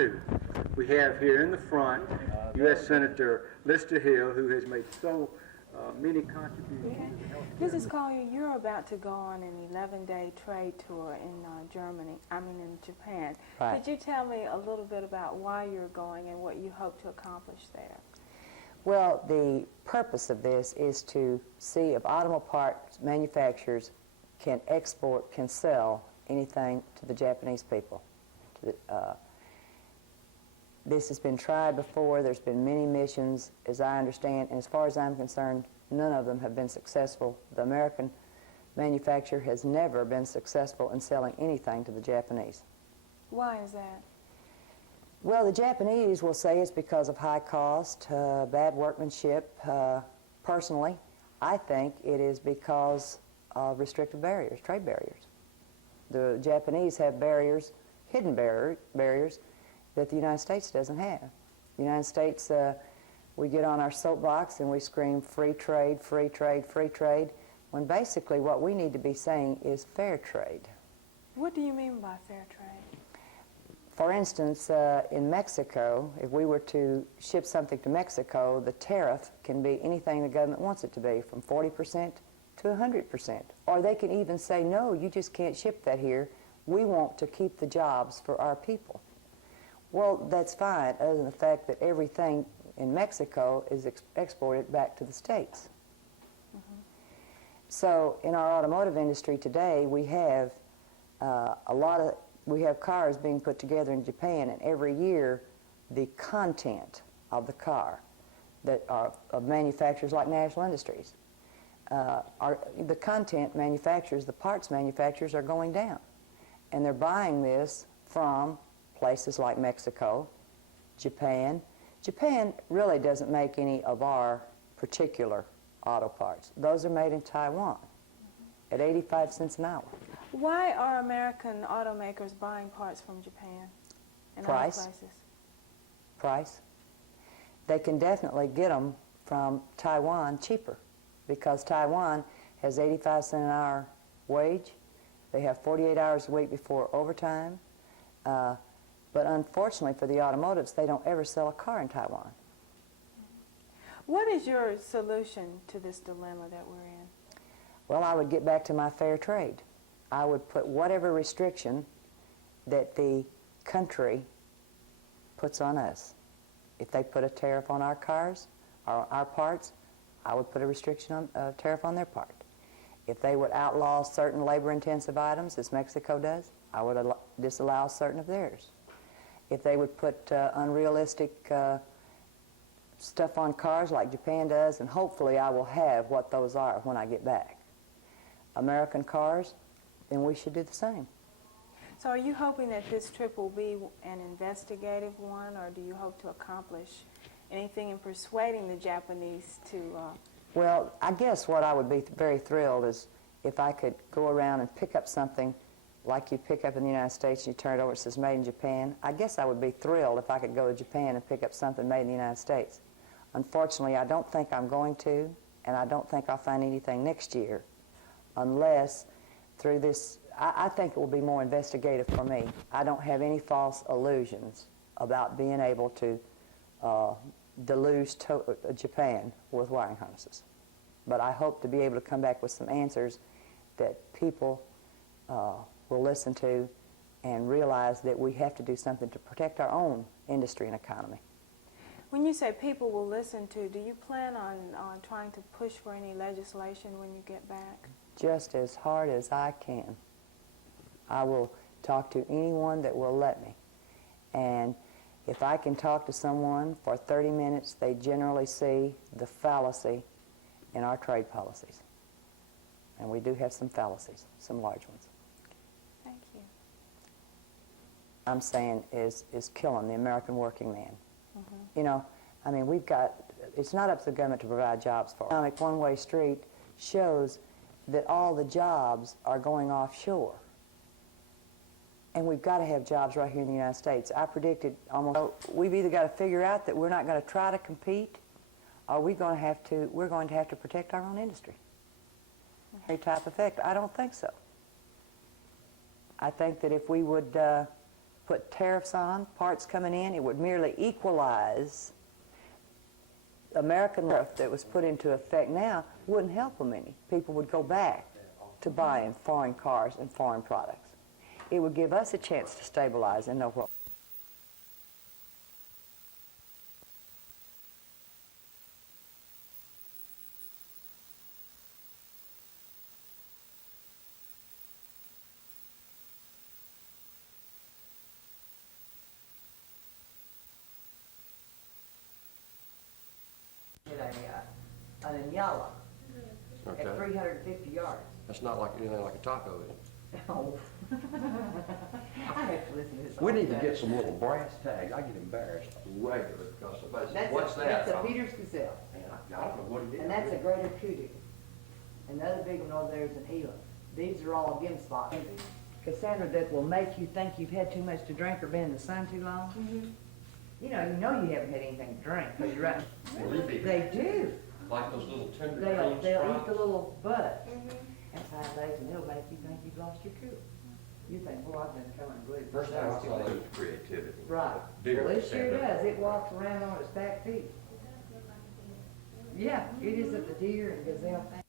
too. We have here in the front U.S. Senator Lister Hill, who has made so many contributions. Okay. Mrs. Collier, you're about to go on an 11-day trade tour in in Japan. Right. Could you tell me a little bit about why you're going and what you hope to accomplish there? Well, the purpose of this is to see if automobile parts manufacturers can export, can sell anything to the Japanese people. This has been tried before. There's been many missions, as I understand, and as far as I'm concerned, none of them have been successful. The American manufacturer has never been successful in selling anything to the Japanese. Why is that? Well, the Japanese will say it's because of high cost, bad workmanship. Personally, I think it is because of restrictive barriers, trade barriers. The Japanese have barriers, hidden barriers, that the United States doesn't have. The United States, we get on our soapbox and we scream free trade, free trade, free trade, when basically what we need to be saying is fair trade. What do you mean by fair trade? For instance, in Mexico, if we were to ship something to Mexico, the tariff can be anything the government wants it to be, from 40% to 100%. Or they can even say, no, you just can't ship that here. We want to keep the jobs for our people. Well, that's fine, other than the fact that everything in Mexico is exported back to the States. Mm-hmm. So in our automotive industry today, we have we have cars being put together in Japan, and every year the content of the car that are of manufacturers like National Industries, the content manufacturers, the parts manufacturers are going down. And they're buying this from places like Mexico, Japan. Japan really doesn't make any of our particular auto parts. Those are made in Taiwan at 85 cents an hour. Why are American automakers buying parts from Japan and Price. other places? Price. They can definitely get them from Taiwan cheaper because Taiwan has 85 cent an hour wage. They have 48 hours a week before overtime. But unfortunately for the automotives, they don't ever sell a car in Taiwan. What is your solution to this dilemma that we're in? Well, I would get back to my fair trade. I would put whatever restriction that the country puts on us. If they put a tariff on our cars or our parts, I would put a restriction on a tariff on their part. If they would outlaw certain labor-intensive items, as Mexico does, I would disallow certain of theirs. If they would put unrealistic stuff on cars like Japan does, and hopefully I will have what those are when I get back. American cars, then we should do the same. So are you hoping that this trip will be an investigative one, or do you hope to accomplish anything in persuading the Japanese to... Well, I guess what I would be very thrilled is if I could go around and pick up something like you pick up in the United States and you turn it over, it says made in Japan. I guess I would be thrilled if I could go to Japan and pick up something made in the United States. Unfortunately, I don't think I'm going to, and I don't think I'll find anything next year unless through this, I think it will be more investigative for me. I don't have any false illusions about being able to deluge Japan with wiring harnesses. But I hope to be able to come back with some answers that people will listen to and realize that we have to do something to protect our own industry and economy. When you say people will listen to, do you plan on trying to push for any legislation when you get back? Just as hard as I can. I will talk to anyone that will let me. And if I can talk to someone for 30 minutes, they generally see the fallacy in our trade policies. And we do have some fallacies, some large ones. Thank you. I'm saying is killing the American working man. Mm-hmm. You know, I mean, it's not up to the government to provide jobs for us. Economic one-way street shows that all the jobs are going offshore. And we've got to have jobs right here in the United States. I predicted we've either got to figure out that we're not going to try to compete, or we're going to have to protect our own industry. Any type of effect? I don't think so. I think that if we would put tariffs on parts coming in. It would merely equalize. American tariff that was put into effect now wouldn't help them any. People would go back to buying foreign cars and foreign products. It would give us a chance to stabilize and know what. An Inyala Okay. at 350 yards. That's not like anything like a taco, is it? Oh. I have to listen to this. We all need to day. get some little brass tags. I get embarrassed regularly because somebody says, what's that? That's a Peter's Gazelle, Man, I don't know what it is. and that's a greater kudu. And the other big one over there is an eland. These are all gim spots. Cassandra, that will make you think you've had too much to drink or been in the sun too long. You know you haven't had anything to drink, because you're right. They do. Like those little tender They'll green eat stripes. the little butt. And 5 days, and it'll make you think you've lost your cool. You think, boy, I've been coming blue. First time I saw that was creativity. Right. Deer Well, it sure stand up. does. It walks around on its back feet. Yeah, it is at the deer and gazelle thing.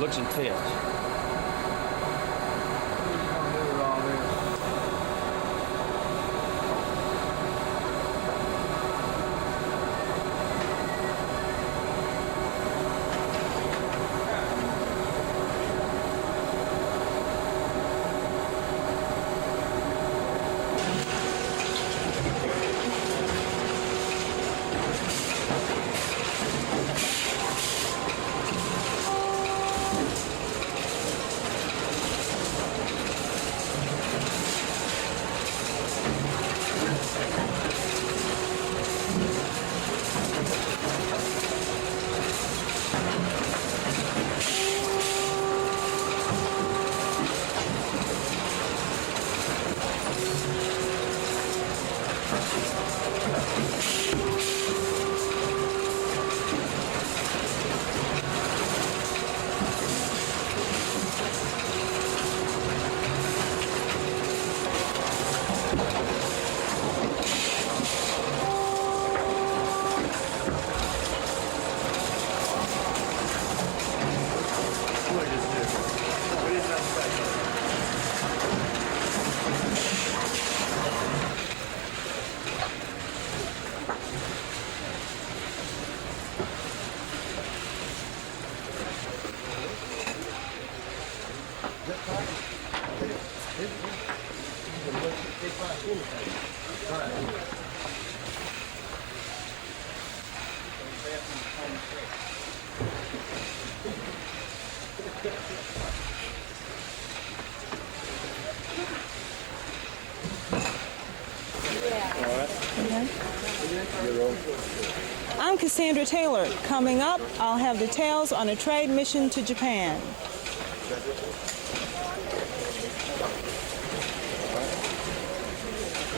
Looks intense. I'm Cassandra Taylor. Coming up, I'll have details on a trade mission to Japan.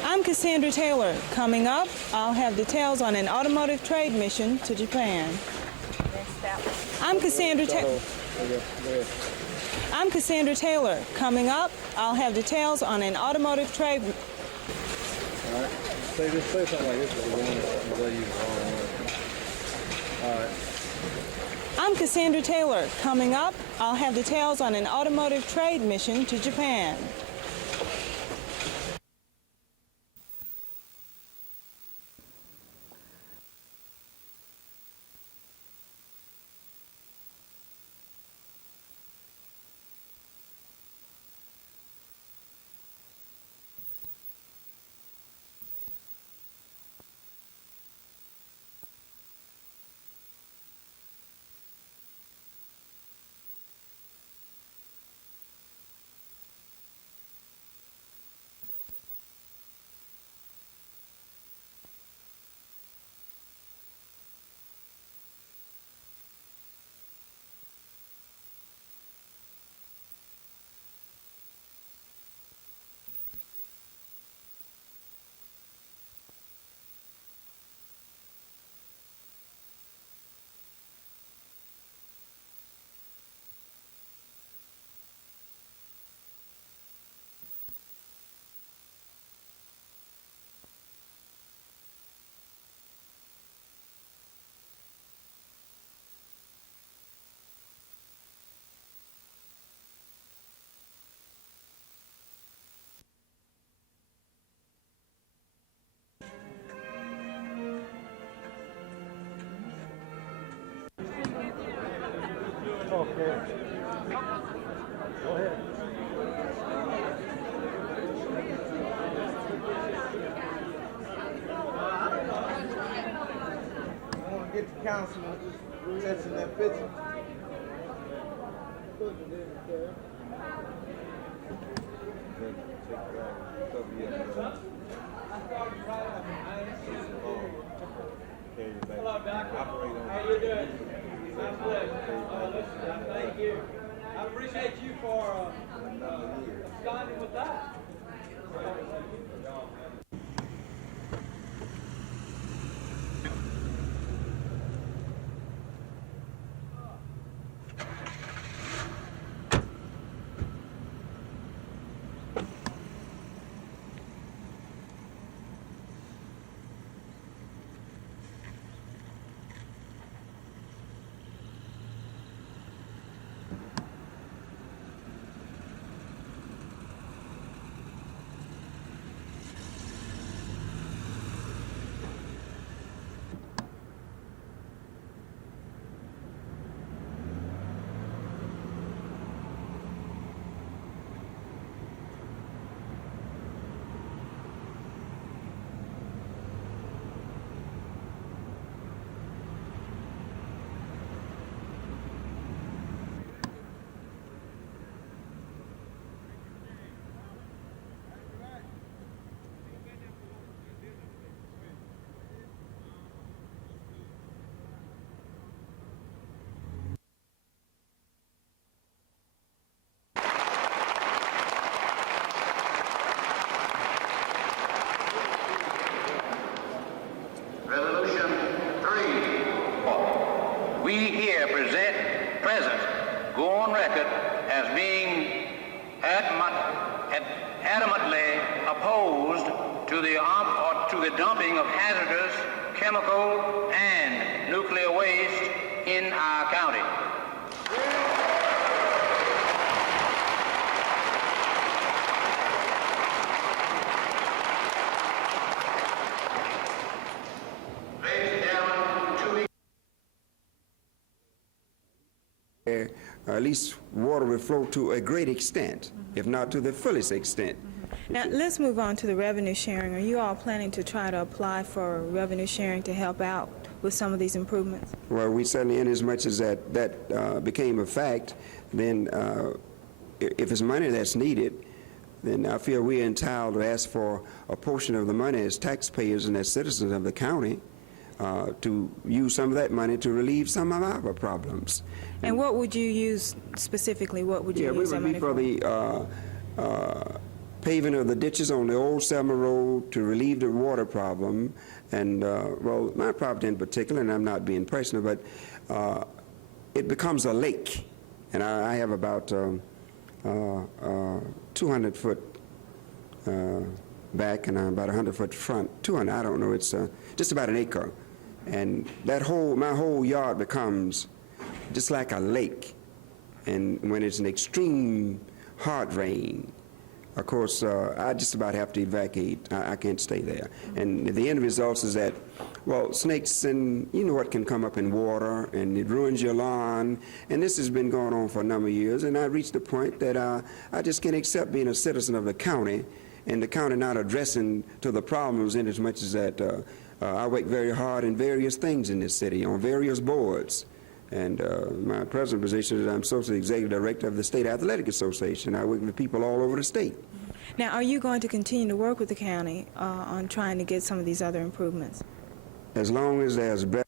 I'm Cassandra Taylor. Coming up, I'll have details on an automotive trade mission to Japan. I'm Cassandra Taylor. I'm Cassandra Taylor. Coming up, I'll have details on an automotive trade. All right. Just say something like this is the one they use the wrong way. All right. I'm Cassandra Taylor. Coming up, I'll have details on an automotive trade mission to Japan. Okay. Go ahead. I want to get the councilman touching that picture. How you doing? My pleasure. Thank you. I appreciate you for absconding with that. Resolution 3. We here present go on record as being adamantly opposed to the dumping of hazardous chemical and nuclear waste in our county. At least water will flow to a great extent, if not to the fullest extent. Now, let's move on to the revenue sharing. Are you all planning to try to apply for revenue sharing to help out with some of these improvements? Well, we certainly, in as much as that became a fact, then if it's money that's needed, then I feel we're entitled to ask for a portion of the money as taxpayers and as citizens of the county. to use some of that money to relieve some of our problems. And what would you use specifically? What would you Yeah, we use that would be money for the paving of the ditches on the old Selma Road to relieve the water problem. And, well, my property in particular, and I'm not being personal, but it becomes a lake. And I have about 200 foot back and about 100 foot front. 200, I don't know, it's just about an acre. And my whole yard becomes just like a lake. And when it's an extreme hard rain, of course, I just about have to evacuate. I can't stay there. And the end result is that, well, snakes and you know what can come up in water, and it ruins your lawn. And this has been going on for a number of years, and I reached the point that I just can't accept being a citizen of the county and the county not addressing to the problems in as much as that I work very hard in various things in this city, on various boards. And my present position is I'm Associate Executive Director of the State Athletic Association. I work with people all over the state. Now, are you going to continue to work with the county on trying to get some of these other improvements? As long as there's better